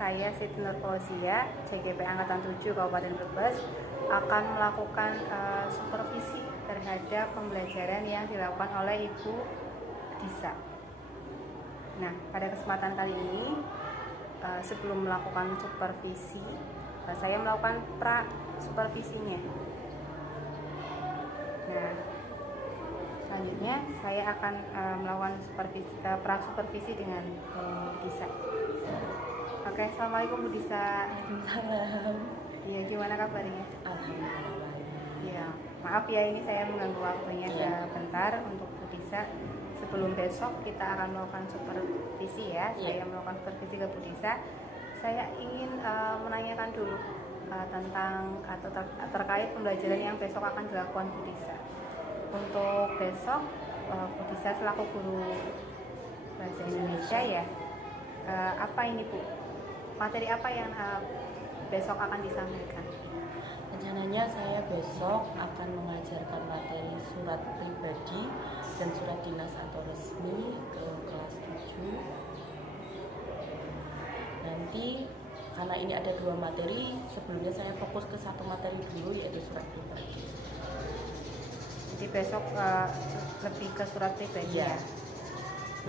saya Siti Nur Fauzia, CGP Angkatan 7 Kabupaten Brebes akan melakukan supervisi terhadap pembelajaran yang dilakukan oleh Ibu Disa. Nah, pada kesempatan kali ini sebelum melakukan supervisi, saya melakukan pra-supervisinya. Nah, selanjutnya saya akan melakukan pra-supervisi dengan Bu Disa. Oke, assalamualaikum Bu Disa. Waalaikumsalam. Iya, gimana kabarnya? Alhamdulillah. Iya, maaf ya ini saya mengganggu waktunya sebentar untuk Bu Disa. Sebelum besok kita akan melakukan supervisi ya. Saya melakukan supervisi ke Bu Disa. Saya ingin menanyakan dulu tentang atau terkait pembelajaran yang besok akan dilakukan Bu Disa. Untuk besok Bu Disa selaku guru bahasa Indonesia ya, apa ini Bu? Materi apa yang besok akan disampaikan? Rencananya saya besok akan mengajarkan materi surat pribadi dan surat dinas atau resmi ke kelas 7. Nanti karena ini ada 2 materi, sebelumnya saya fokus ke 1 materi dulu yaitu surat pribadi. Jadi besok lebih ke surat pribadi ya?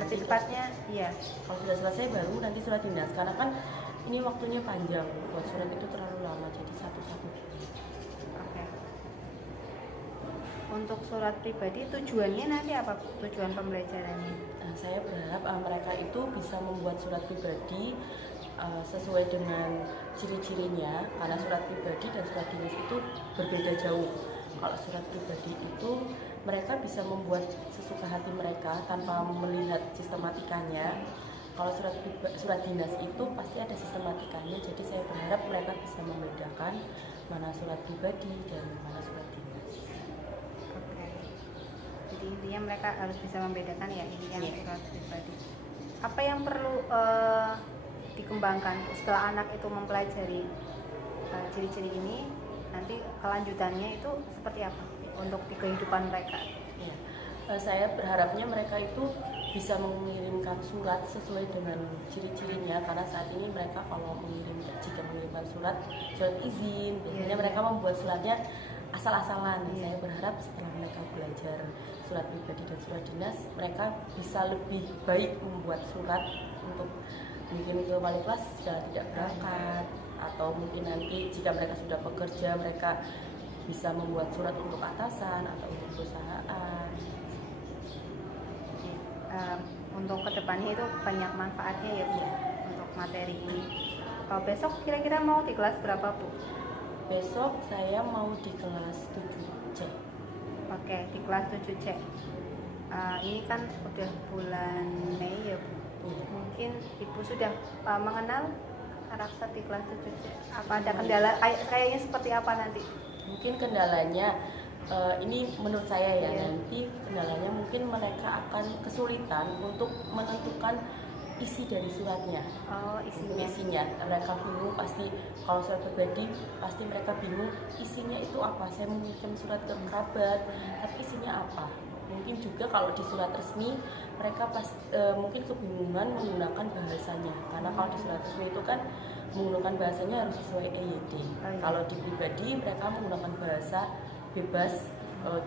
Lebih tepatnya iya. Kalau sudah selesai baru nanti surat dinas, karena kan ini waktunya panjang, buat surat itu terlalu lama, jadi satu-satu. Oke. Untuk surat pribadi tujuannya nanti apa? Tujuan pembelajarannya? Nah, saya berharap mereka itu bisa membuat surat pribadi sesuai dengan ciri-cirinya, karena surat pribadi dan surat dinas itu berbeda jauh. Kalau surat pribadi itu mereka bisa membuat sesuka hati mereka tanpa melihat sistematikanya. Kalau surat dinas itu pasti ada sistematikanya, jadi saya berharap mereka bisa membedakan mana surat pribadi dan mana surat dinas. Oke. Jadi intinya mereka harus bisa membedakan ya ini yang surat pribadi. Apa yang perlu dikembangkan setelah anak itu mempelajari ciri-ciri ini, nanti kelanjutannya itu seperti apa untuk di kehidupan mereka? Ya. Saya berharapnya mereka itu bisa mengirimkan surat sesuai dengan ciri-cirinya, karena saat ini mereka kalau jika mengirimkan surat izin, biasanya mereka membuat suratnya asal-asalan. Saya berharap setelah mereka belajar surat pribadi dan surat dinas, mereka bisa lebih baik membuat surat untuk mungkin ke wali kelas jika tidak berangkat, atau mungkin nanti jika mereka sudah bekerja mereka bisa membuat surat untuk atasan atau untuk perusahaan. Untuk kedepannya itu banyak manfaatnya ya Bu, untuk materi ini. Kalau besok kira-kira mau di kelas berapa Bu? Besok saya mau di kelas 7C. Oke, di kelas 7C. Ini kan udah bulan Mei ya Bu. Mungkin Ibu sudah mengenal karakter di kelas 7C. Apa ada kendala kayaknya seperti apa nanti? Mungkin kendalanya ini menurut saya ya, nanti kendalanya mungkin mereka akan kesulitan untuk menentukan isi dari suratnya. Isinya mereka bingung, pasti kalau surat pribadi pasti mereka bingung isinya itu apa. Saya mengirim surat ke kerabat, tapi isinya apa? Mungkin juga kalau di surat resmi mereka mungkin kebingungan menggunakan bahasanya, karena kalau di surat resmi itu kan menggunakan bahasanya harus sesuai EYD. Kalau di pribadi mereka menggunakan bahasa bebas,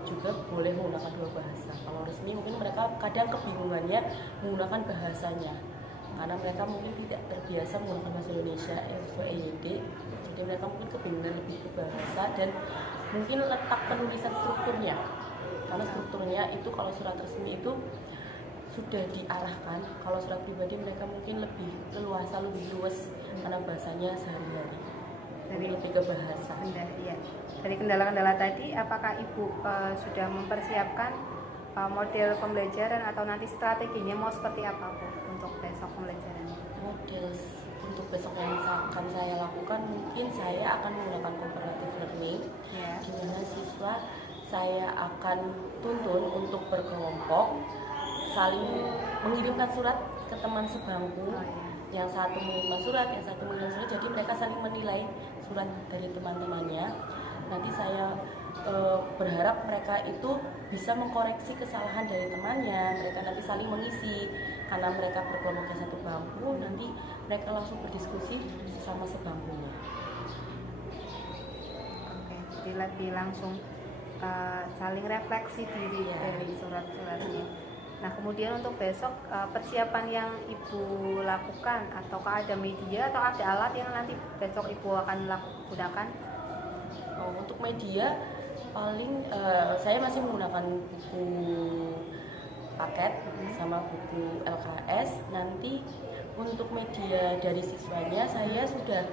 juga boleh menggunakan 2 bahasa. Kalau resmi mungkin mereka kadang kebingungannya menggunakan bahasanya, karena mereka mungkin tidak terbiasa menggunakan bahasa Indonesia sesuai EYD, jadi mereka mungkin kebingungan lebih ke bahasa dan mungkin letak penulisan strukturnya, karena strukturnya itu kalau surat resmi itu sudah diarahkan. Kalau surat pribadi mereka mungkin lebih leluasa, lebih luas karena bahasanya sehari-hari, jadi lebih ke bahasa. Iya. Dari kendala-kendala tadi, apakah Ibu sudah mempersiapkan model pembelajaran atau nanti strateginya mau seperti apa Bu untuk besok pembelajarannya? Model untuk besok yang akan saya lakukan, mungkin saya akan menggunakan comparative learning, di mana siswa saya akan tuntun untuk berkelompok saling mengirimkan surat ke teman sebangku. Yang satu mengirimkan surat, yang satu mengirimkan surat, jadi mereka saling menilai surat dari teman-temannya. Nanti saya berharap mereka itu bisa mengkoreksi kesalahan dari temannya, mereka nanti saling mengisi karena mereka berkelompoknya satu bangku, nanti mereka langsung berdiskusi sama sebangkunya. Oke, jadi lebih langsung saling refleksi diri Ya. dari surat-suratnya. Nah, kemudian untuk besok persiapan yang Ibu lakukan, ataukah ada media atau ada alat yang nanti besok Ibu akan gunakan? Untuk media paling saya masih menggunakan buku paket sama buku LKS. Nanti untuk media dari siswanya saya sudah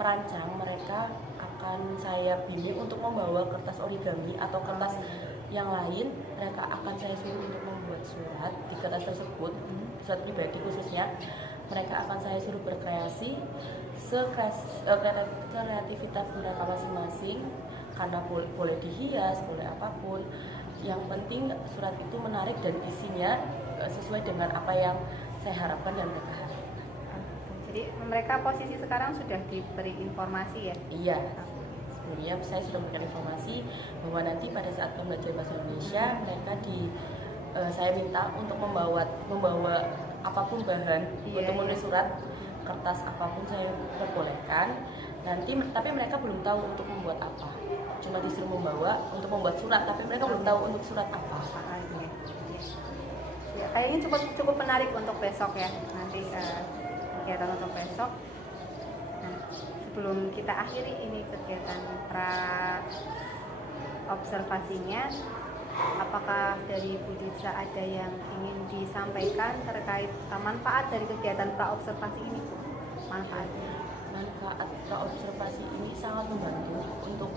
merancang, mereka akan saya bimbing untuk membawa kertas origami atau kertas yang lain. Mereka akan saya suruh untuk membuat surat di kertas tersebut, surat pribadi khususnya. Mereka akan saya suruh berkreasi kreativitas mereka masing-masing, karena boleh dihias, boleh apapun. Yang penting surat itu menarik dan isinya sesuai dengan apa yang saya harapkan dan mereka harapkan. Jadi mereka posisi sekarang sudah diberi informasi ya? Iya, sebelumnya saya sudah memberikan informasi bahwa nanti pada saat pembelajaran bahasa Indonesia mereka saya minta untuk membawa apapun bahan untuk menulis surat, kertas apapun saya perbolehkan. Nanti tapi mereka belum tahu untuk membuat apa, cuma disuruh membawa untuk membuat surat, tapi mereka belum tahu untuk surat apa. Ya, kayaknya cukup menarik untuk besok ya, nanti kegiatan untuk besok. Nah, sebelum kita akhiri ini kegiatan pra observasinya, apakah dari Bu Disa ada yang ingin disampaikan terkait manfaat dari kegiatan pra observasi ini, Bu? Manfaat pra observasi ini sangat membantu untuk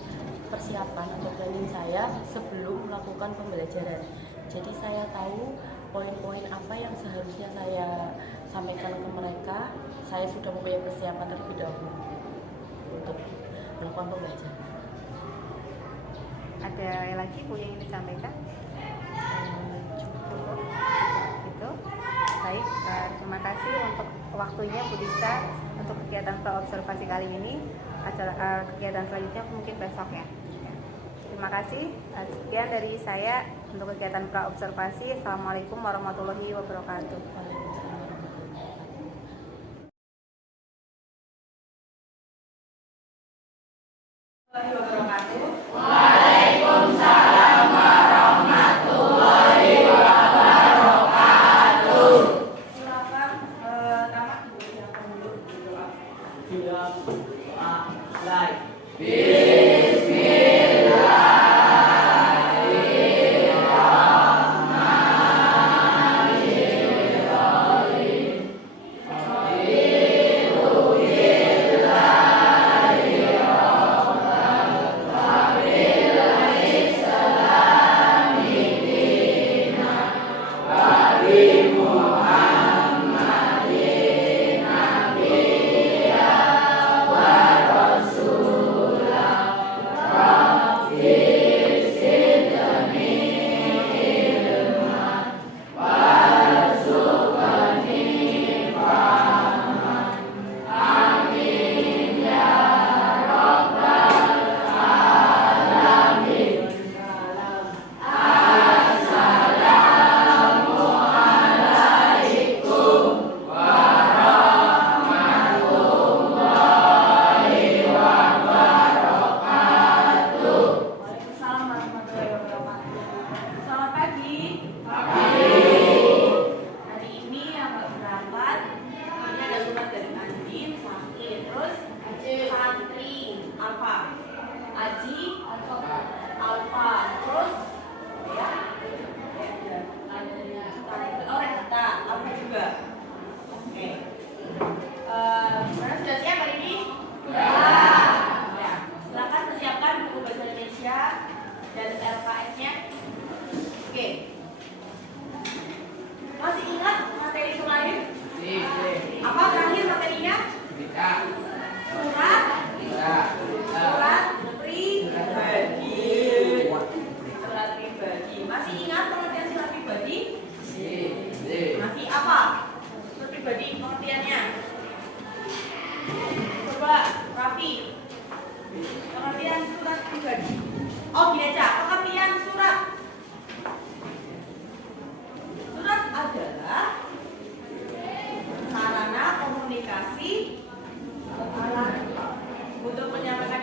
persiapan atau planning saya sebelum melakukan pembelajaran. Jadi saya tahu poin-poin apa yang seharusnya saya sampaikan ke mereka. Saya sudah mempunyai persiapan terlebih dahulu untuk melakukan pembelajaran. Ada lagi Bu yang ingin disampaikan? Cukup. Gitu. Baik, terima kasih untuk waktunya Bu Disa untuk kegiatan pra observasi kali ini. Kegiatan selanjutnya mungkin besok ya. Terima kasih. Sekian dari saya untuk kegiatan pra observasi. Assalamualaikum warahmatullahi wabarakatuh. Waalaikumsalam warahmatullahi wabarakatuh. Silakan nama Ibu silakan dulu.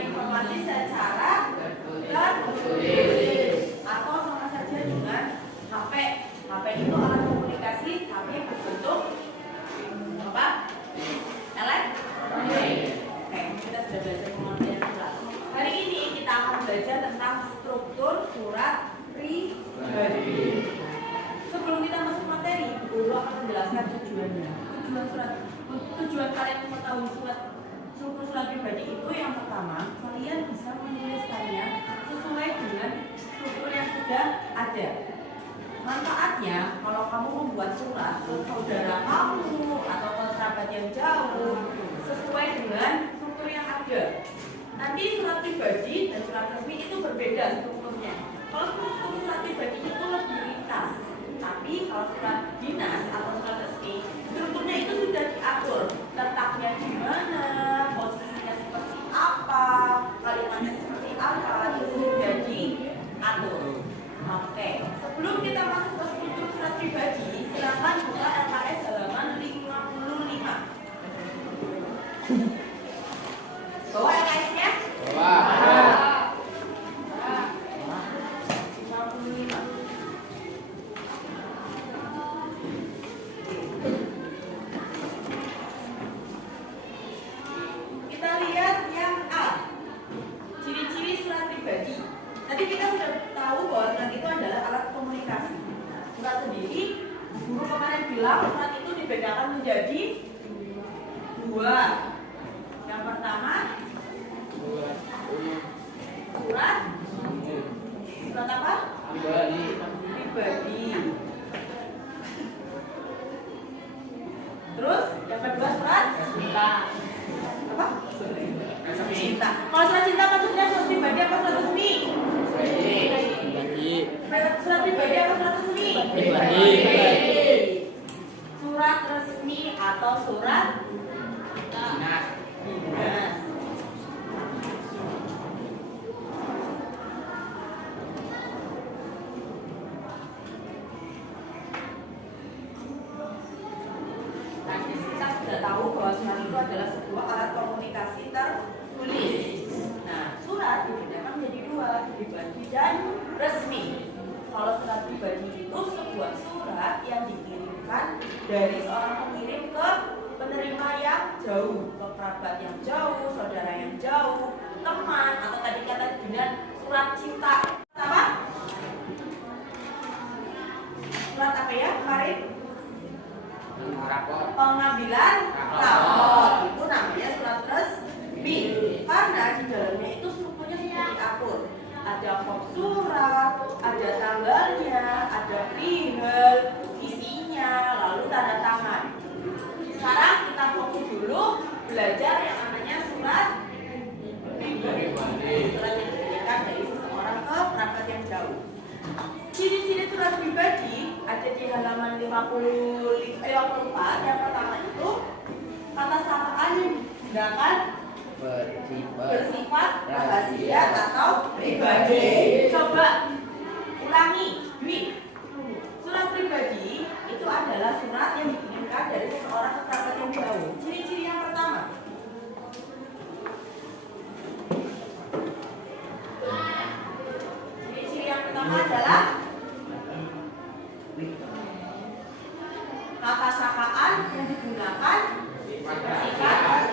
informasi secara tertulis atau sama saja dengan HP. HP itu alat komunikasi tapi berbentuk apa? Elektronik. Oke, kita sudah belajar pengertian surat. Hari ini kita akan belajar tentang struktur surat pribadi. Sebelum kita masuk materi, guru akan menjelaskan tujuannya. Tujuan kalian mengetahui struktur surat pribadi itu yang pertama, kalian bisa menuliskannya sesuai dengan struktur yang sudah ada. Manfaatnya, kalau kamu membuat surat ke saudara kamu atau ke kerabat yang jauh, sesuai dengan struktur yang ada. Nanti surat pribadi dan surat resmi itu berbeda strukturnya. Kalau struktur surat pribadi itu lebih ringkas, tapi kalau surat dinas atau surat resmi, strukturnya itu sudah diatur. Letaknya di mana, posisinya seperti apa, kalimatnya seperti apa, itu sudah diatur. Oke, sebelum kita masuk ke struktur surat pribadi, silakan buka LKS halaman 55. Bawa LKS-nya? Bawa. 55. Kita lihat yang A. Ciri-ciri surat pribadi. Tadi kita sudah tahu bahwa surat itu adalah alat komunikasi. Surat sendiri, guru kemarin bilang surat itu dibedakan menjadi dua. Yang pertama, surat apa? Pribadi. Terus yang kedua surat cinta. Apa? Cinta. Kalau surat cinta maksudnya surat pribadi apa surat resmi? Surat pribadi apa surat resmi? Pribadi. Surat resmi atau surat dinas. Kita sudah tahu bahwa surat itu adalah sebuah alat komunikasi tertulis. Nah, surat dibedakan menjadi dua, pribadi dan resmi. Kalau surat pribadi itu sebuah surat yang dikirimkan dari seorang pengirim ke penerima yang jauh, ke kerabat yang jauh, saudara yang jauh, teman, atau tadi kata dengan surat cinta. Apa? Surat apa ya kemarin? Pengambilan rapor. Itu namanya surat resmi. Karena di dalamnya itu strukturnya sudah diatur. Ada form surat, ada tanggalnya, ada perihal, isinya, lalu tanda tangan. Sekarang kita fokus dulu belajar yang namanya surat pribadi. Surat yang diberikan dari seseorang ke kerabat yang jauh. Ciri-ciri surat pribadi ada di halaman 54. Yang pertama itu kata sapaan yang digunakan bersifat rahasia atau pribadi. Coba ulangi, Dwi. Surat pribadi itu adalah surat yang dikirimkan dari seseorang ke kerabat yang jauh. Ciri-ciri yang pertama. Ciri-ciri yang pertama adalah kata sapaan yang digunakan bersifat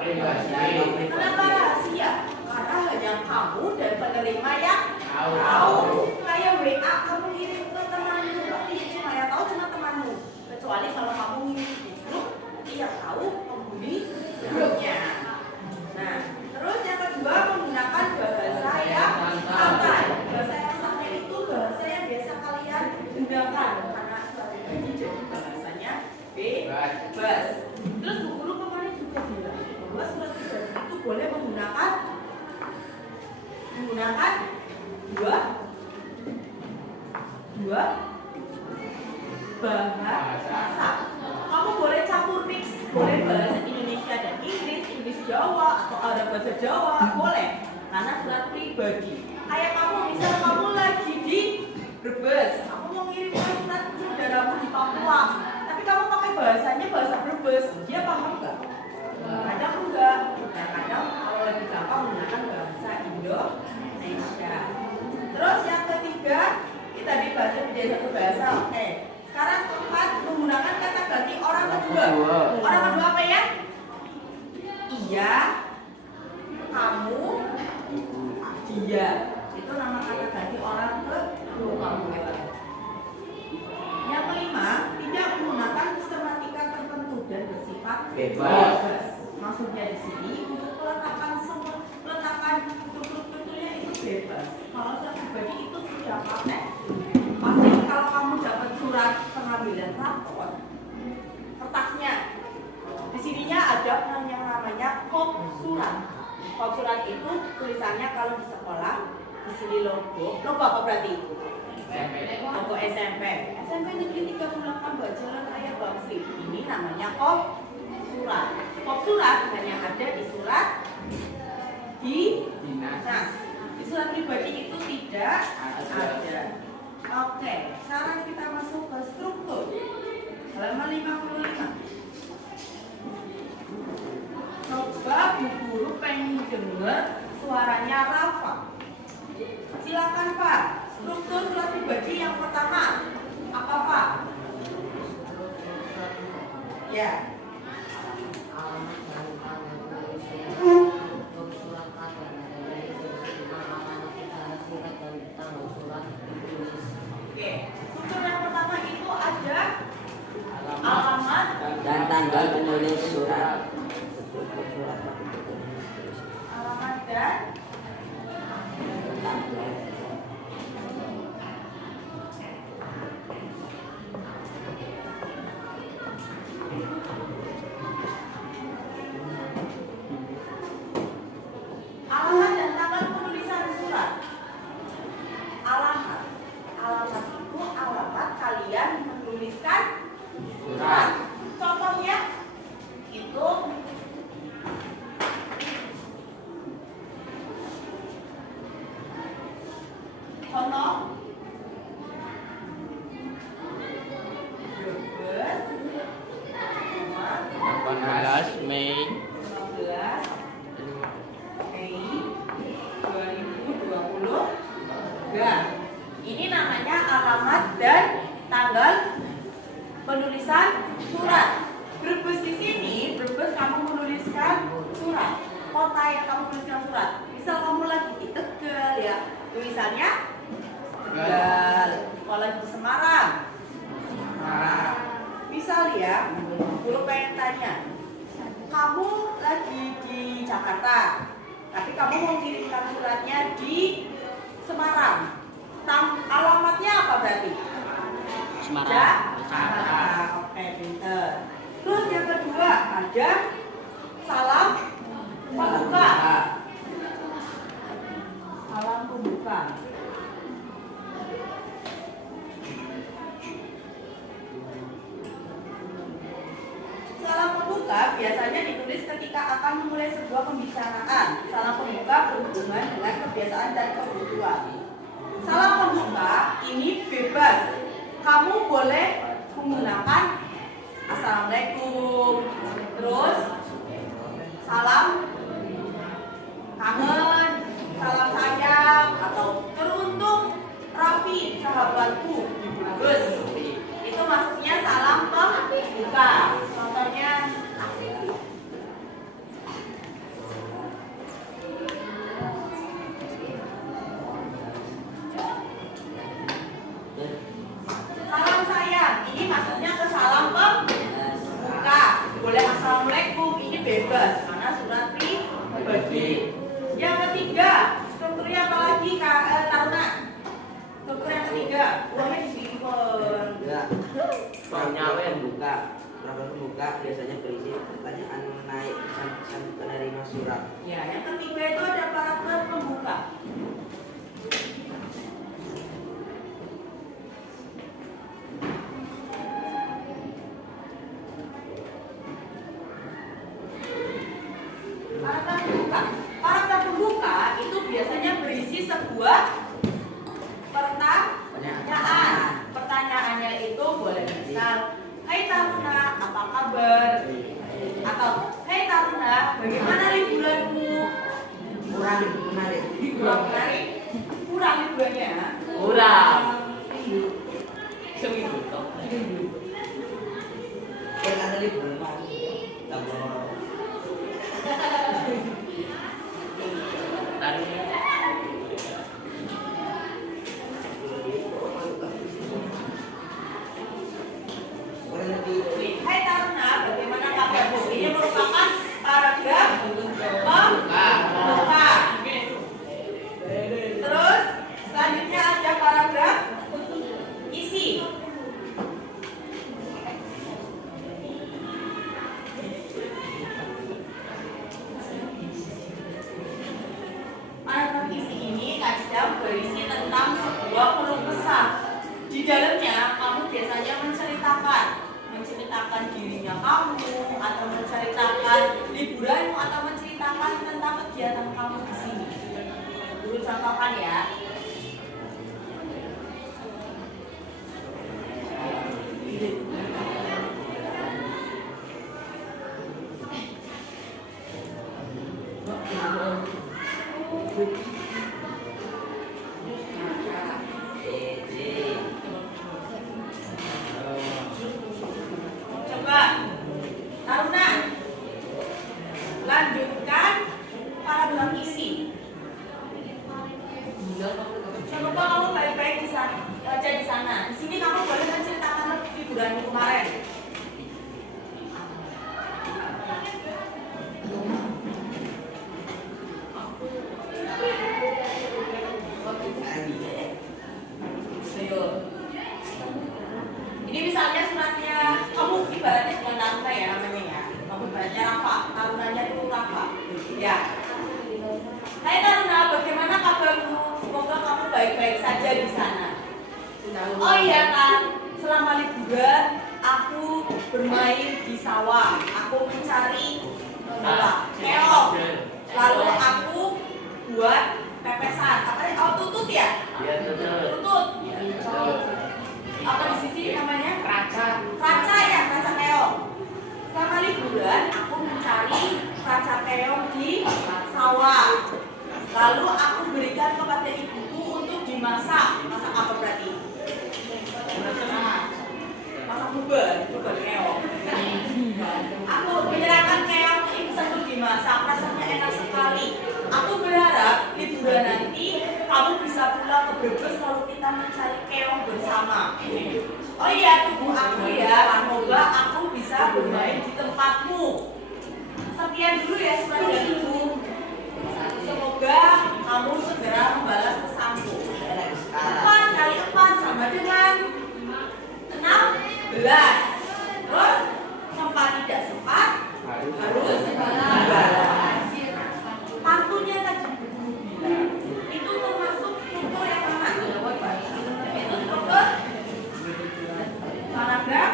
pribadi. Kenapa rahasia? Karena hanya kamu dan penerima yang tahu. Kayak WA kamu kirim ke temanmu, tapi cuma yang tahu cuma temanmu. Kecuali kalau kamu ngirim di grup, yang tahu penghuni grupnya. Nah, terus yang kedua menggunakan bahasa yang santai. Bahasa yang santai itu bahasa yang biasa kalian gunakan. Karena ini jadi bahasanya bebas. Terus Bu Guru kemarin juga bilang bahwa surat pribadi itu boleh menggunakan dua bahasa. Kamu boleh campur mix, boleh bahasa Indonesia dan Inggris Jawa atau ada bahasa Jawa, boleh. Karena surat pribadi. Kayak kamu, misal kamu lagi di Brebes, kamu mau ngirim surat saudaramu di Papua, tapi kamu pakai bahasanya bahasa Brebes, dia paham nggak? dia, kamu, dia. Itu nama kata ganti orang ke kamu. Yang kelima, tidak menggunakan sistematika tertentu dan bersifat bebas. Maksudnya di sini untuk peletakan struktur-strukturnya itu bebas. Kalau surat pribadi itu sudah pakai. Pasti kalau kamu dapat surat pengambilan rapor, kertasnya di sininya ada yang namanya kop surat. Kop surat itu tulisannya kalau di sekolah di sini logo apa berarti? Logo SMP. SMP Negeri 38 Bajaran Raya Bangsri. Ini namanya kop surat. Kop surat hanya ada di surat dinas. Di surat pribadi itu tidak ada. Oke, sekarang kita masuk ke struktur. Halaman 55. Coba Bu Guru pengen dengar suaranya Rafa. Silakan Pak. Struktur surat pribadi yang pertama apa Pak? Ya. Oke. Struktur yang pertama itu ada alamat dan tanggal penulis surat. Alamat dan tanggal penulisan surat. Alamat itu alamat kalian menuliskan surat. Contohnya itu contoh 18 Mei 15 Mei 2023. Ini namanya alamat dan tanggal penulisan surat. Brebes di sini, Brebes kamu menuliskan surat. Kota yang kamu menuliskan surat. Misal kamu lagi di Tegal ya, tulisannya Tegal. Kalau lagi di Semarang, Semarang. Misal ya, Guru pengen tanya, kamu lagi di Jakarta, tapi kamu mau kirimkan suratnya di Semarang. Alamatnya apa berarti? Semarang. Oke, pinter. Terus yang kedua ada salam pembuka. Salam pembuka. Salam pembuka biasanya ditulis ketika akan memulai sebuah pembicaraan. Salam pembuka berhubungan dengan kebiasaan dan kebutuhan. Salam pembuka ini bebas. Kamu boleh menggunakan Assalamualaikum, terus salam kangen, salam sayang, atau teruntuk Raffi sahabatku di Brebes. Itu maksudnya salam pembuka. Contohnya salam sayang, ini maksudnya ke salam pembuka. Boleh Assalamualaikum, ini bebas karena surat pribadi. Yang ketiga, strukturnya apa lagi Kak Taruna? Struktur yang ketiga, uangnya disimpan. Pembuka biasanya berisi pertanyaan mengenai pesan-pesan penerima surat. Ya, yang ketiga itu ada paragraf pembuka. Paragraf pembuka itu biasanya berisi sebuah pertanyaan. Pertanyaannya itu boleh misal, hai Taruna, apa kabar? Atau hai Taruna, bagaimana liburanmu? Kurang menarik. Kurang menarik? Kurang liburannya? Kurang. Seminggu toh. Kan ada libur, Pak. Tak boleh. kamu, atau menceritakan liburanmu, atau menceritakan tentang kegiatan kamu di sini. Dulu contohkan ya. Coba, Taruna, lanjutkan paragraf isi. Coba kamu baik-baik di sana, baca di sana. Di sini kamu boleh menceritakan liburanmu kemarin. Ini misalnya suratnya, kamu ibaratnya bukan Taruna ya namanya ya. Kamu ibaratnya Rafa, Tarunanya itu Rafa. Ya. Hai Taruna, bagaimana kabarmu? Semoga kamu baik-baik saja di sana. Oh iya kan, selama liburan aku bermain di sawah. Aku mencari keong. Lalu aku buat pepesan. Oh tutut ya? Iya, Tutut. Apa di sini namanya? Raca ya, raca keong. Selama liburan aku mencari raca keong di sawah. Lalu aku berikan kepada ibuku untuk dimasak. Masak apa berarti? Masak bubur keong. Aku menyerahkan keong itu untuk dimasak, rasanya enak sekali. Aku berharap liburan nanti kamu bisa pulang ke Brebes lalu kita mencari keong bersama. Oh iya, tunggu aku ya. Semoga aku bisa bermain di tempatmu. Sekian dulu ya surat dariku. Semoga kamu segera membalas pesanku. 4 kali 4 sama dengan 16. Terus sempat tidak sempat harus membalas. Pantunya tadi itu termasuk struktur yang mana? Itu struktur paragraf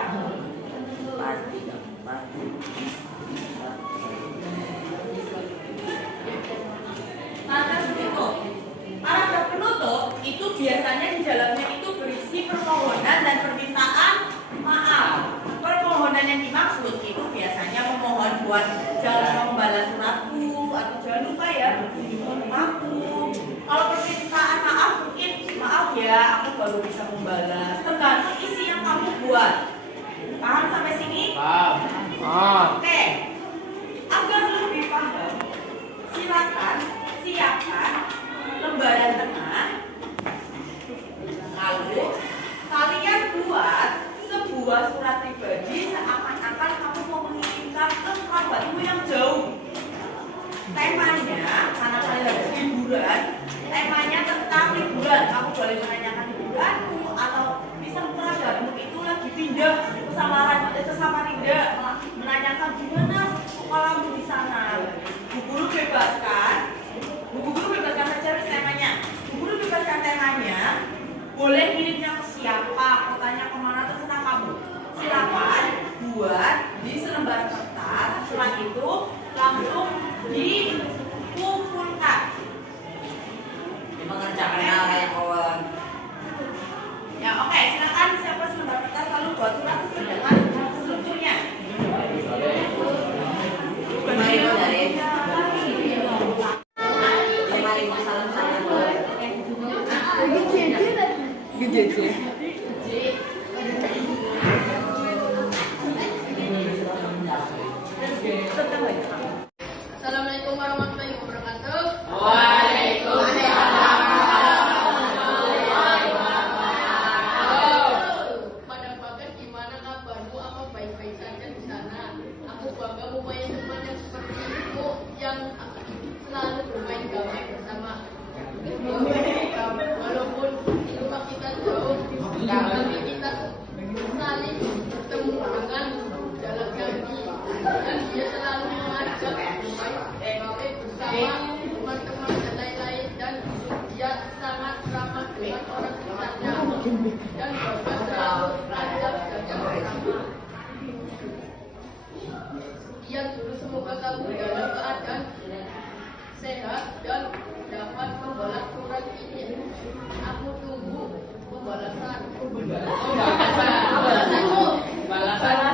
penutup. Paragraf penutup itu biasanya di dalamnya itu berisi permohonan dan permintaan maaf. Permohonan yang dimaksud itu biasanya memohon buat jangan membalas suratku atau jangan lupa ya berhubungan aku. Kalau permintaan maaf mungkin maaf ya aku baru bisa membalas. Tergantung isi yang kamu buat. Paham sampai sini? Paham. Oke. Agar lebih paham, silakan siapkan lembaran tengah. Lalu kalian buat sebuah surat pribadi seakan-akan kamu mau mengirimkan ke kerabatmu yang jauh. Temanya, karena kalian habis liburan, temanya tentang liburan. Kamu boleh menanyakan liburanmu atau misal kerabatmu itu lagi pindah ke Samarinda, menanyakan gimana sekolahmu di sana. Bu guru bebaskan saja temanya. Bu guru bebaskan temanya. Boleh kirimnya ke siapa, kotanya kemana terserah kamu. Silakan buat di selembar kertas. Setelah itu langsung dikumpulkan. Mengerjakannya kayak kawan. Ya oke, silakan siapa selembar kertas lalu buat surat sesuai dengan strukturnya. Assalamualaikum warahmatullahi wabarakatuh. Pada Bagas, gimana kabarmu? Apa baik-baik saja di sana? Aku bangga mempunyai teman yang seperti itu yang selalu bermain gawe bersama. Walaupun rumah kita jauh, tapi kita saling bertemu dengan jalan kaki. Dan dia selalu mengajar Semoga kamu dalam keadaan sehat dan dapat membalas surat ini. Aku tunggu pembalasanmu. Balasanmu.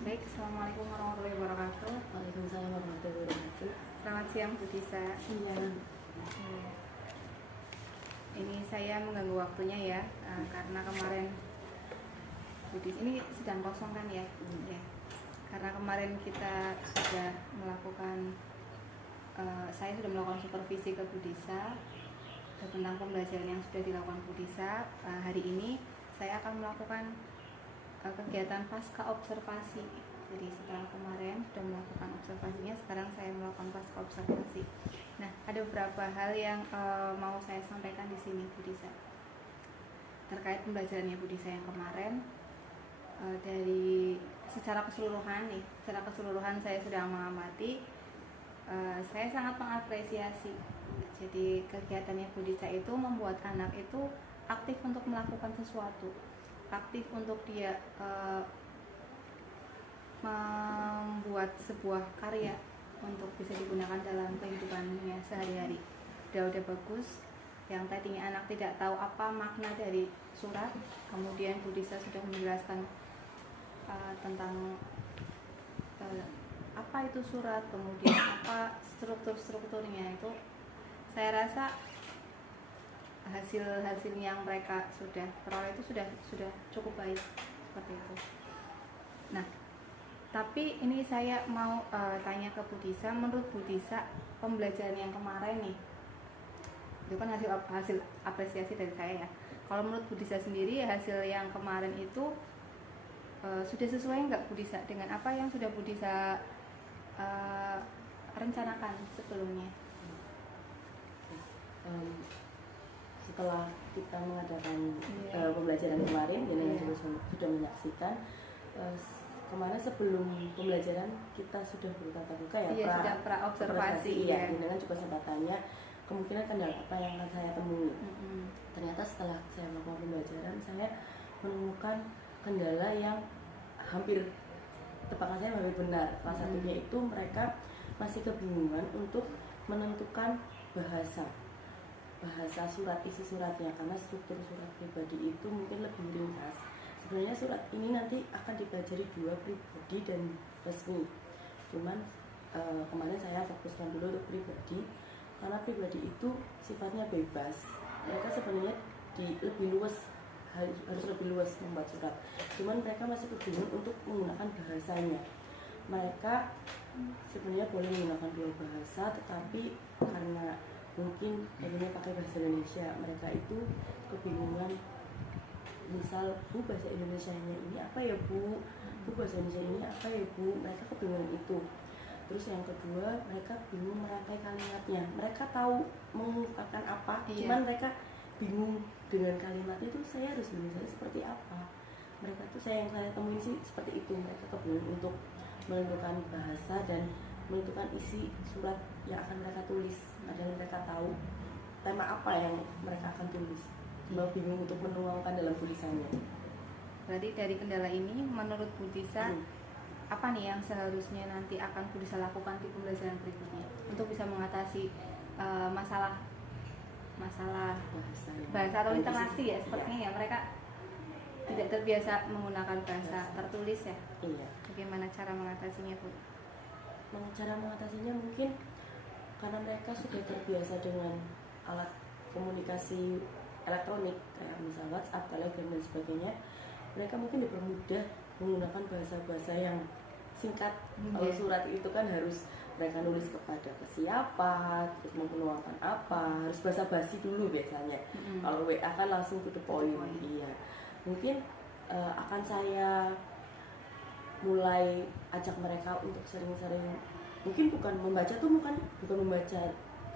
Baik, assalamualaikum warahmatullahi wabarakatuh. Waalaikumsalam warahmatullahi wabarakatuh. Selamat siang Bu Tisa. Iya. Ini saya mengganggu waktunya ya, karena kemarin Bu Tisa ini sedang kosong kan ya? Ya. Karena kemarin kita sudah melakukan, saya sudah melakukan supervisi ke Bu Tisa tentang pembelajaran yang sudah dilakukan Bu Tisa. Hari ini saya akan melakukan kegiatan pasca observasi. Jadi setelah kemarin sudah melakukan observasinya, sekarang saya melakukan pasca observasi. Nah, ada beberapa hal yang mau saya sampaikan di sini Bu Tisa terkait pembelajarannya Bu Tisa yang kemarin. Dari secara keseluruhan saya sudah mengamati. Saya sangat mengapresiasi. Jadi kegiatannya Bu Tisa itu membuat anak itu aktif untuk melakukan sesuatu, aktif untuk dia membuat sebuah karya untuk bisa digunakan dalam kehidupannya sehari-hari. Udah bagus. Yang tadinya anak tidak tahu apa makna dari surat, kemudian Bu Tisa sudah menjelaskan tentang apa itu surat, kemudian apa strukturnya itu. Saya rasa hasil yang mereka sudah peroleh itu sudah cukup baik seperti itu. Nah, tapi ini saya mau tanya ke Bu Tisa, menurut Bu Tisa pembelajaran yang kemarin nih, itu kan hasil apresiasi dari saya ya. Kalau menurut Bu Tisa sendiri hasil yang kemarin itu sudah sesuai nggak Bu Tisa dengan apa yang sudah Bu Tisa rencanakan sebelumnya? Setelah kita mengadakan pembelajaran kemarin, Jenengan juga sudah menyaksikan. Kemarin sebelum pembelajaran kita sudah bertatap muka ya, sudah pra-observasi. Iya, Jenengan juga sempat tanya kemungkinan kendala apa yang akan saya temui. Ternyata setelah saya melakukan pembelajaran, saya menemukan kendala yang hampir tepatnya hampir benar. Salah satunya itu mereka masih kebingungan untuk menentukan bahasa surat, isi suratnya, karena struktur surat pribadi itu mungkin lebih ringkas. Sebenarnya surat ini nanti akan dipelajari dua, pribadi dan resmi. Cuman kemarin saya fokuskan dulu untuk pribadi, karena pribadi itu sifatnya bebas. Mereka sebenarnya lebih luas, harus lebih luas membuat surat. Cuman mereka masih kebingungan untuk menggunakan bahasanya. Mereka sebenarnya boleh menggunakan dua bahasa, tetapi karena mungkin pengennya pakai bahasa Indonesia, mereka itu kebingungan. Misal, Bu, bahasa Indonesianya ini apa ya Bu? Bu, bahasa Indonesia ini apa ya Bu? Mereka kebingungan itu. Terus yang kedua, mereka bingung merangkai kalimatnya. Mereka tahu mengungkapkan apa, cuman mereka bingung dengan kalimat itu saya harus berusaha seperti apa. Mereka tuh yang saya temuin sih seperti itu. Mereka kebingungan untuk menentukan bahasa dan menentukan isi surat yang akan mereka tulis. Padahal mereka tahu tema apa yang mereka akan tulis, cuma bingung untuk menuangkan dalam tulisannya. Berarti dari kendala ini menurut Bu Tisa apa nih yang seharusnya nanti akan Bu Tisa lakukan di pembelajaran berikutnya untuk bisa mengatasi masalah bahasa atau literasi ya, sepertinya ya mereka tidak terbiasa menggunakan bahasa tertulis ya. Iya. Bagaimana cara mengatasinya Bu? Cara mengatasinya mungkin karena mereka sudah terbiasa dengan alat komunikasi elektronik kayak misalnya WhatsApp, Telegram dan sebagainya. Mereka mungkin dipermudah menggunakan bahasa-bahasa yang singkat. Kalau surat itu kan harus mereka nulis kepada ke siapa, terus mau menuangkan apa, harus basa-basi dulu biasanya. Kalau WA kan langsung to the point. Iya, mungkin akan saya mulai ajak mereka untuk sering-sering, mungkin bukan membaca tuh bukan membaca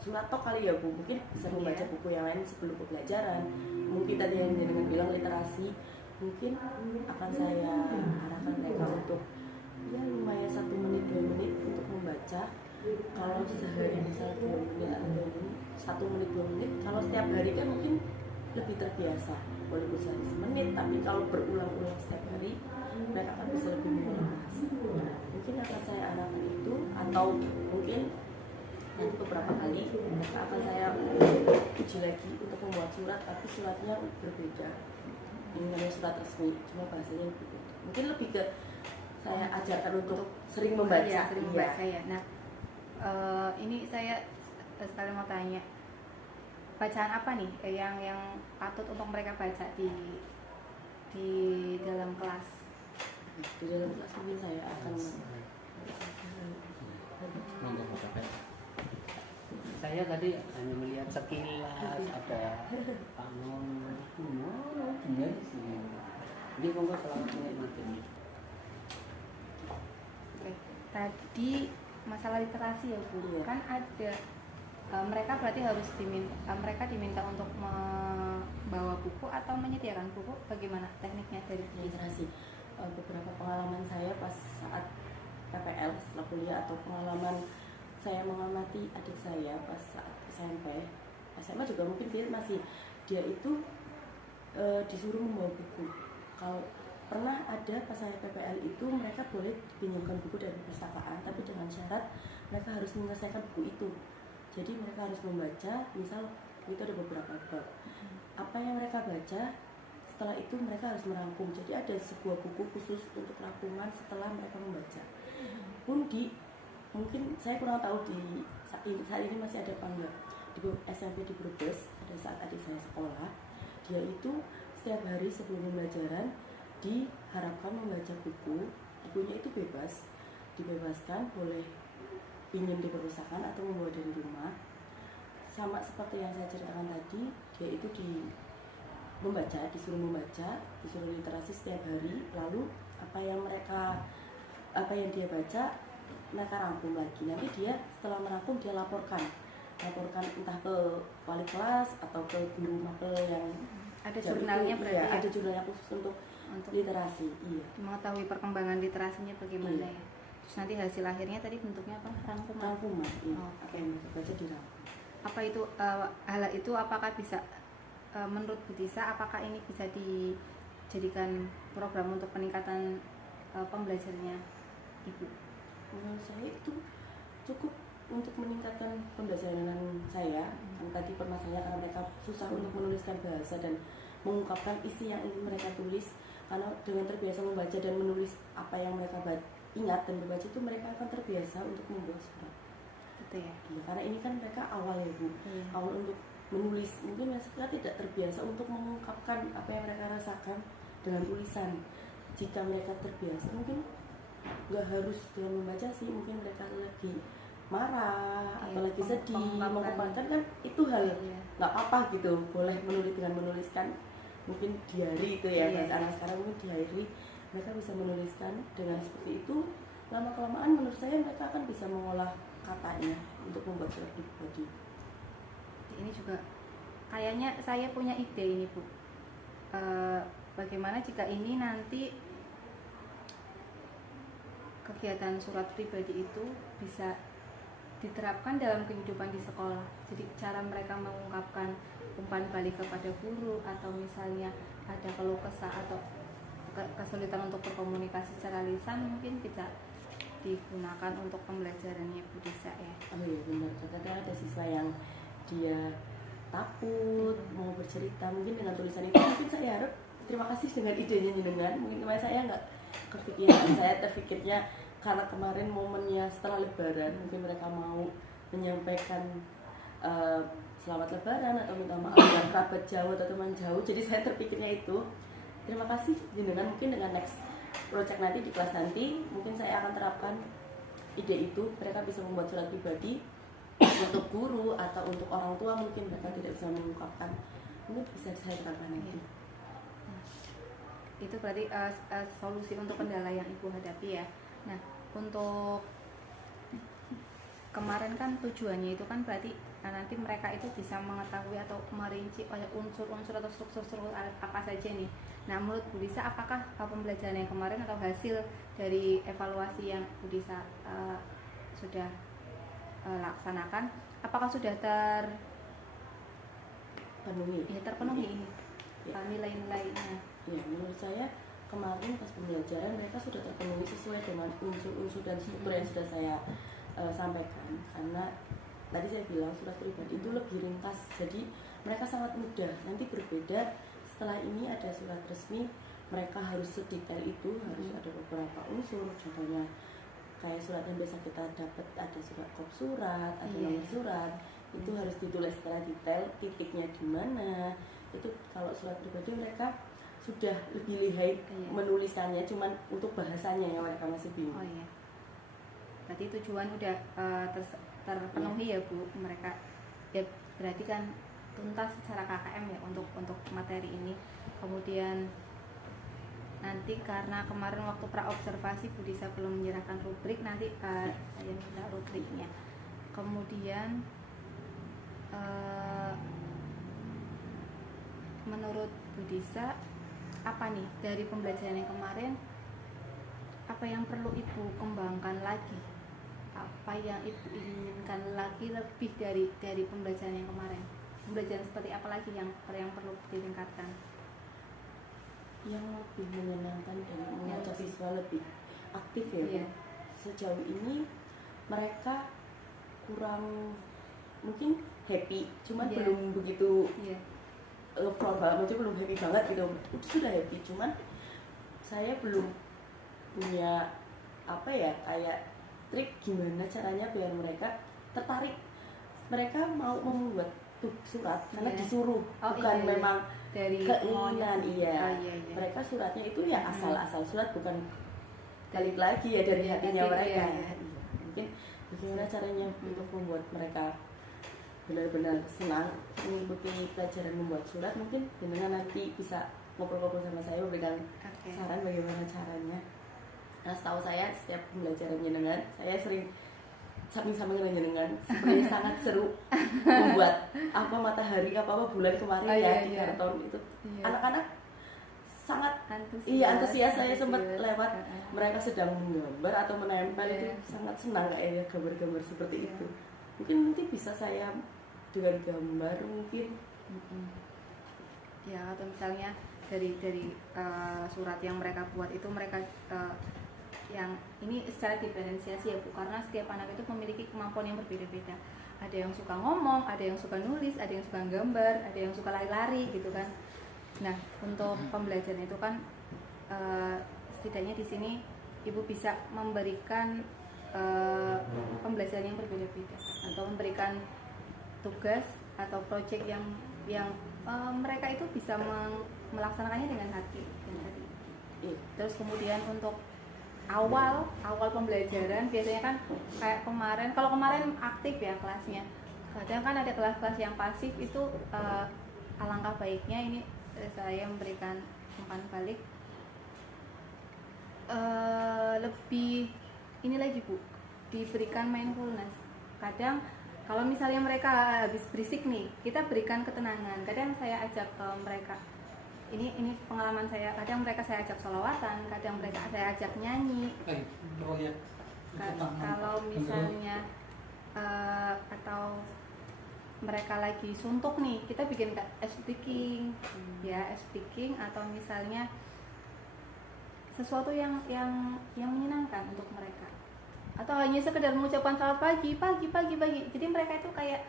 surat tok kali ya Bu, mungkin bisa membaca buku yang lain sebelum pembelajaran. Mungkin tadi yang dengan bilang literasi, mungkin akan saya arahkan mereka untuk ya lumayan 1 menit 2 menit untuk membaca. Kalau sehari misal 2 menit atau 2 menit, 1 menit 2 menit, kalau setiap hari kan mungkin lebih terbiasa, walaupun sehari semenit, tapi kalau berulang-ulang setiap hari mereka akan bisa lebih mengulang bahasa. Mungkin akan saya arahkan itu, atau mungkin nanti beberapa kali mereka akan saya uji lagi untuk membuat surat, tapi suratnya berbeda. Ini namanya surat resmi, cuma bahasanya lebih beda. Mungkin lebih ke saya ajarkan untuk sering membaca. Iya, sering membaca ya. Nah, ini saya sekali mau tanya, bacaan apa nih yang patut untuk mereka baca di dalam kelas? Di dalam kelas mungkin saya akan Saya tadi hanya melihat sekilas ada pangon tinggal di sini. Jadi monggo selamat menikmati. Oke. Tadi masalah literasi ya Bu, Iya. kan ada mereka berarti harus diminta untuk membawa buku atau menyediakan buku, bagaimana tekniknya dari literasi. Beberapa pengalaman saya pas saat PPL setelah kuliah, atau pengalaman saya mengamati adik saya pas saat SMP, SMA juga mungkin dia itu disuruh membawa buku. Kalau pernah ada pas saya PPL itu, mereka boleh dipinjamkan buku dari perpustakaan, tapi dengan syarat mereka harus menyelesaikan buku itu. Jadi mereka harus membaca, misal itu ada beberapa bab. Apa yang mereka baca, setelah itu mereka harus merangkum. Jadi ada sebuah buku khusus untuk rangkuman setelah mereka membaca. Pun mungkin saya kurang tahu di saat ini masih ada apa enggak, di SMP di Brebes, pada saat adik saya sekolah, dia itu setiap hari sebelum pembelajaran diharapkan membaca bukunya itu dibebaskan, boleh pinjam di perpustakaan atau membawa dari rumah. Sama seperti yang saya ceritakan tadi, dia itu disuruh membaca, disuruh literasi setiap hari. Lalu apa yang dia baca mereka rangkum lagi. Nanti dia setelah merangkum dia laporkan entah ke wali kelas atau ke guru mapel yang ada jurnalnya berarti ya? Ada jurnalnya khusus untuk literasi. Iya. Mengetahui perkembangan literasinya bagaimana Iya. ya. Terus nanti hasil akhirnya tadi bentuknya apa? Rangkuman. Iya. Oke. Apa yang baca dirangkum. Apa itu hal itu apakah bisa menurut Bu Tisa, apakah ini bisa dijadikan program untuk peningkatan pembelajarannya Ibu? Menurut saya itu cukup untuk meningkatkan pembelajaran saya. Kan tadi permasalahannya karena mereka susah untuk menuliskan bahasa dan mengungkapkan isi yang ingin mereka tulis, karena dengan terbiasa membaca dan menulis apa yang mereka ingat dan membaca itu, mereka akan terbiasa untuk membuat surat. Gitu ya. Ya, karena ini kan mereka awal ya Bu, awal untuk menulis. Mungkin mereka tidak terbiasa untuk mengungkapkan apa yang mereka rasakan dengan tulisan. Jika mereka terbiasa, mungkin nggak harus dengan membaca sih, mungkin mereka lagi marah atau lagi sedih, mengungkapkan kan itu hal nggak apa-apa gitu, boleh menuliskan mungkin diary itu ya, bahasa anak sekarang mungkin diary, mereka bisa menuliskan dengan seperti itu. Lama kelamaan menurut saya mereka akan bisa mengolah katanya untuk membuat surat pribadi. Ini juga kayaknya saya punya ide ini Bu, bagaimana jika ini nanti kegiatan surat pribadi itu bisa diterapkan dalam kehidupan di sekolah. Jadi cara mereka mengungkapkan umpan balik kepada guru, atau misalnya ada keluh kesah atau kesulitan untuk berkomunikasi secara lisan, mungkin bisa digunakan untuk pembelajarannya Bu Tisa ya. Oh iya benar, kadang ada siswa yang dia takut mau bercerita, mungkin dengan tulisan itu mungkin saya harap terima kasih dengan idenya jenengan. Mungkin kemarin saya nggak kepikiran, saya terpikirnya karena kemarin momennya setelah Lebaran, mungkin mereka mau menyampaikan selamat Lebaran atau minta maaf dengan kerabat jauh atau teman jauh, jadi saya terpikirnya itu. Terima kasih jenengan, mungkin dengan next project nanti di kelas nanti mungkin saya akan terapkan ide itu mereka bisa membuat surat pribadi untuk guru atau untuk orang tua, mungkin mereka tidak bisa mengungkapkan, mungkin bisa saya terangkan nanti. Itu berarti solusi untuk kendala yang ibu hadapi ya. Nah, untuk kemarin kan tujuannya itu kan berarti nanti mereka itu bisa mengetahui atau merinci unsur-unsur atau struktur apa saja nih. Nah, menurut Bu Disa, apakah pembelajaran yang kemarin atau hasil dari evaluasi yang Bu Disa sudah laksanakan, apakah sudah terpenuhi ini nilai-nilainya? Ya, menurut saya kemarin pas pembelajaran mereka sudah terpenuhi sesuai dengan unsur-unsur dan struktur yang sudah saya sampaikan. Karena tadi saya bilang surat pribadi itu lebih ringkas, jadi mereka sangat mudah. Nanti berbeda setelah ini ada surat resmi, mereka harus sedetail itu, harus ada beberapa unsur. Contohnya kayak surat yang biasa kita dapat, ada surat kop surat, ada nomor surat, itu harus ditulis secara detail, titiknya di mana. Itu kalau surat pribadi mereka sudah lebih lihai menulisannya, cuman untuk bahasanya yang mereka masih bingung. Oh iya. Berarti tujuan udah terpenuhi ya Bu, mereka ya berarti kan tuntas secara KKM ya untuk materi ini. Kemudian nanti karena kemarin waktu praobservasi Bu Disa belum menyerahkan rubrik, nanti saya minta rubriknya. Kemudian menurut Bu Disa, apa nih dari pembelajaran yang kemarin, apa yang perlu Ibu kembangkan lagi? Apa yang Ibu inginkan lagi lebih dari pembelajaran yang kemarin? Pembelajaran seperti apa lagi yang perlu ditingkatkan? Yang lebih menyenangkan dan mengajak siswa lebih aktif ya Bu. Sejauh ini mereka kurang mungkin happy, cuman belum begitu level banget, maksudnya belum happy banget gitu. Sudah happy, cuman saya belum punya apa ya, kayak trik gimana caranya biar mereka tertarik. Mereka mau membuat surat karena disuruh, bukan memang dari keinginan. Mereka suratnya itu ya asal-asal surat, bukan balik lagi ya dari hatinya mereka. Mungkin bagaimana caranya untuk membuat mereka benar-benar senang mengikuti pelajaran membuat surat. Mungkin dengan nanti bisa ngobrol-ngobrol sama saya, memberikan saran bagaimana caranya. Nah, setahu saya setiap pembelajaran jenengan, saya sering samping-samping dengan sebenarnya sangat seru membuat apa matahari apa bulan kemarin di karton itu. Anak-anak sangat antusias. Saya sempat lewat, mereka sedang menggambar atau menempel, itu sangat senang kayaknya gambar-gambar seperti itu. Mungkin nanti bisa saya dengan gambar mungkin. Ya, atau misalnya dari surat yang mereka buat itu mereka yang ini secara diferensiasi ya Bu, karena setiap anak itu memiliki kemampuan yang berbeda-beda. Ada yang suka ngomong, ada yang suka nulis, ada yang suka gambar, ada yang suka lari-lari gitu kan. Nah, untuk pembelajaran itu kan setidaknya di sini Ibu bisa memberikan pembelajaran yang berbeda-beda atau memberikan tugas atau proyek yang mereka itu bisa melaksanakannya dengan hati. Terus kemudian untuk awal pembelajaran biasanya kan kayak kemarin, kalau kemarin aktif ya kelasnya, kadang kan ada kelas-kelas yang pasif itu. Alangkah baiknya ini saya memberikan umpan balik lebih ini lagi Bu, diberikan mindfulness. Kadang kalau misalnya mereka habis berisik nih, kita berikan ketenangan. Kadang saya ajak mereka, ini pengalaman saya, kadang mereka saya ajak sholawatan, kadang mereka saya ajak nyanyi. Kalau misalnya atau mereka lagi suntuk nih, kita bikin ice breaking, ice breaking, atau misalnya sesuatu yang menyenangkan untuk mereka, atau hanya sekedar mengucapkan selamat pagi. Jadi mereka itu kayak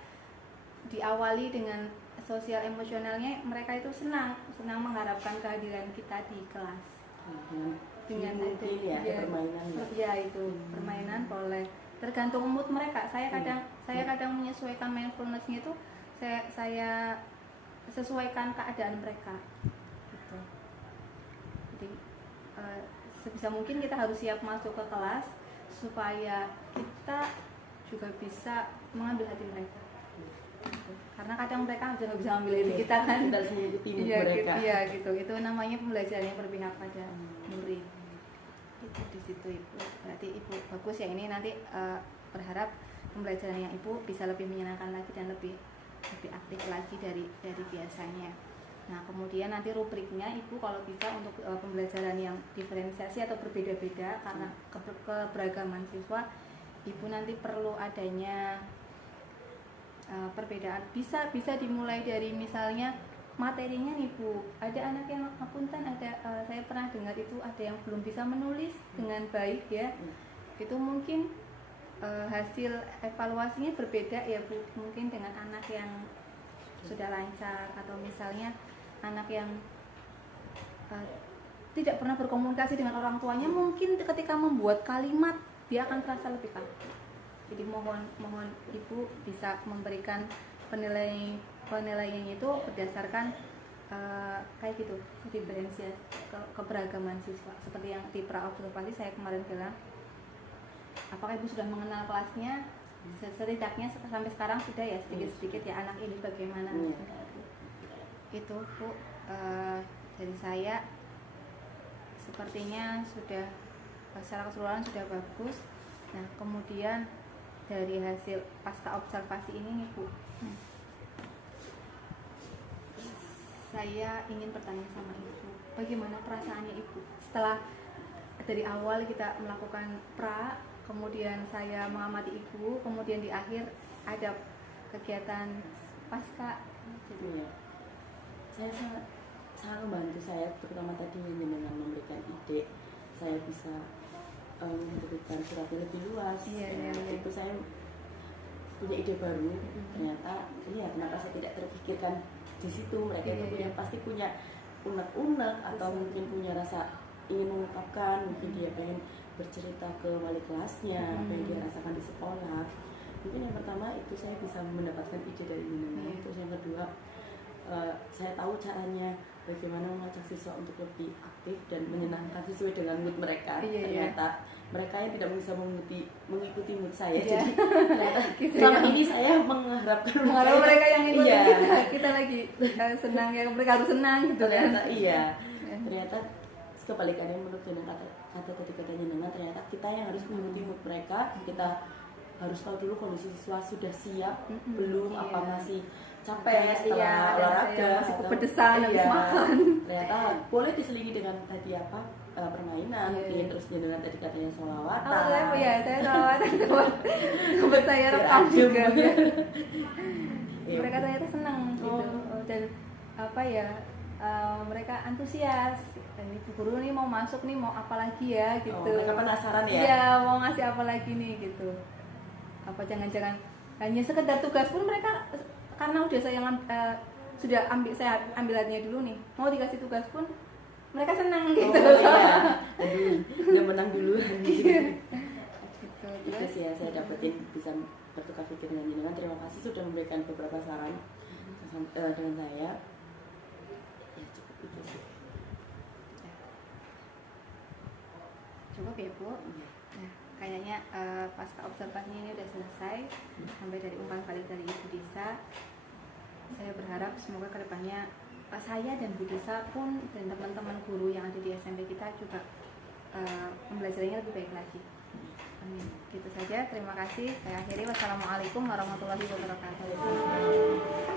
diawali dengan sosial emosionalnya, mereka itu senang mengharapkan kehadiran kita di kelas. Dengan itu permainan permainan boleh, tergantung mood mereka. Saya kadang menyesuaikan mindfulness-nya itu saya sesuaikan keadaan mereka gitu. Jadi sebisa mungkin kita harus siap masuk ke kelas supaya kita juga bisa mengambil hati mereka. Karena kadang mereka juga nggak bisa ambil hati kita kan. Kita harus mengikuti Iya, mereka. iya gitu. Itu namanya pembelajaran yang berpihak pada murid. Itu di situ Ibu. Berarti Ibu bagus ya, ini nanti berharap pembelajaran yang Ibu bisa lebih menyenangkan lagi dan lebih aktif lagi dari biasanya. Nah, kemudian nanti rubriknya Ibu kalau bisa untuk pembelajaran yang diferensiasi atau berbeda-beda karena keberagaman siswa, Ibu nanti perlu adanya perbedaan. Bisa dimulai dari misalnya materinya nih Bu. Ada anak yang akuntan, ada saya pernah dengar itu ada yang belum bisa menulis dengan baik ya. Itu mungkin hasil evaluasinya berbeda ya Bu. Mungkin dengan anak yang sudah lancar atau misalnya anak yang tidak pernah berkomunikasi dengan orang tuanya, mungkin ketika membuat kalimat dia akan terasa lebih kaku. Jadi mohon Ibu bisa memberikan penilaian itu berdasarkan kayak gitu, diferensiasi keberagaman siswa. Seperti yang di pra-observasi saya kemarin bilang, apakah Ibu sudah mengenal kelasnya? Setidaknya sampai sekarang sudah ya, sedikit-sedikit ya anak ini bagaimana. Itu Bu, dari saya sepertinya sudah secara keseluruhan sudah bagus. Nah, kemudian dari hasil pasca observasi ini nih Bu, saya ingin bertanya sama Ibu, bagaimana perasaannya Ibu setelah dari awal kita melakukan pra, kemudian saya mengamati Ibu, kemudian di akhir ada kegiatan pasca. Iya. Saya sangat membantu saya, terutama tadi dengan memberikan ide, saya bisa memberikan suratnya lebih luas. Iya. Itu saya punya ide baru. Ternyata iya, kenapa saya tidak terpikirkan di situ. Mereka itu pasti punya unek-unek atau mungkin punya rasa ingin mengungkapkan, mungkin dia pengen bercerita ke wali kelasnya apa yang dia rasakan di sekolah. Mungkin yang pertama itu saya bisa mendapatkan ide dari Nina. Terus yang kedua, saya tahu caranya bagaimana mengajak siswa untuk lebih aktif dan menyenangkan sesuai dengan mood mereka. Ternyata mereka yang tidak bisa mengikuti mood saya. Jadi ternyata selama ini saya mengharapkan mereka yang ikutin kita lagi senang ya, mereka harus senang gitu kan. Ternyata kebalikannya menurut dengan kata tadi katanya dengan, ternyata kita yang harus mengikuti mood mereka. Kita harus tahu dulu kondisi siswa sudah siap belum, apa masih capek setelah olahraga, masih kepedesan habis makan. Ternyata boleh diselingi dengan tadi apa permainan, mungkin terus dengan tadi katanya sholawatan. Saya sholawatan buat saya rekam juga. Mereka ternyata senang gitu dan apa ya, mereka antusias. Dan ibu guru nih mau masuk nih, mau apa lagi ya gitu. Mereka penasaran ya? Iya, mau ngasih apa lagi nih gitu. Apa jangan-jangan hanya sekedar tugas pun mereka, karena udah saya ambil hatinya dulu nih, mau dikasih tugas pun mereka senang gitu. Udah menang dulu. Gitu. Itu sih ya, saya dapetin bisa bertukar pikir dengan jenengan. Terima kasih sudah memberikan beberapa saran dengan saya. Ya cukup itu sih. Cukup ya Bu. Nah, kayaknya pasca observasinya ini udah selesai, sampai dari umpan balik dari Ibu Disa. Saya berharap semoga kedepannya saya dan Bu Disa pun dan teman-teman guru yang ada di SMP kita juga pembelajarannya lebih baik lagi. Amin. Gitu saja, terima kasih. Saya akhiri. Wassalamualaikum warahmatullahi wabarakatuh.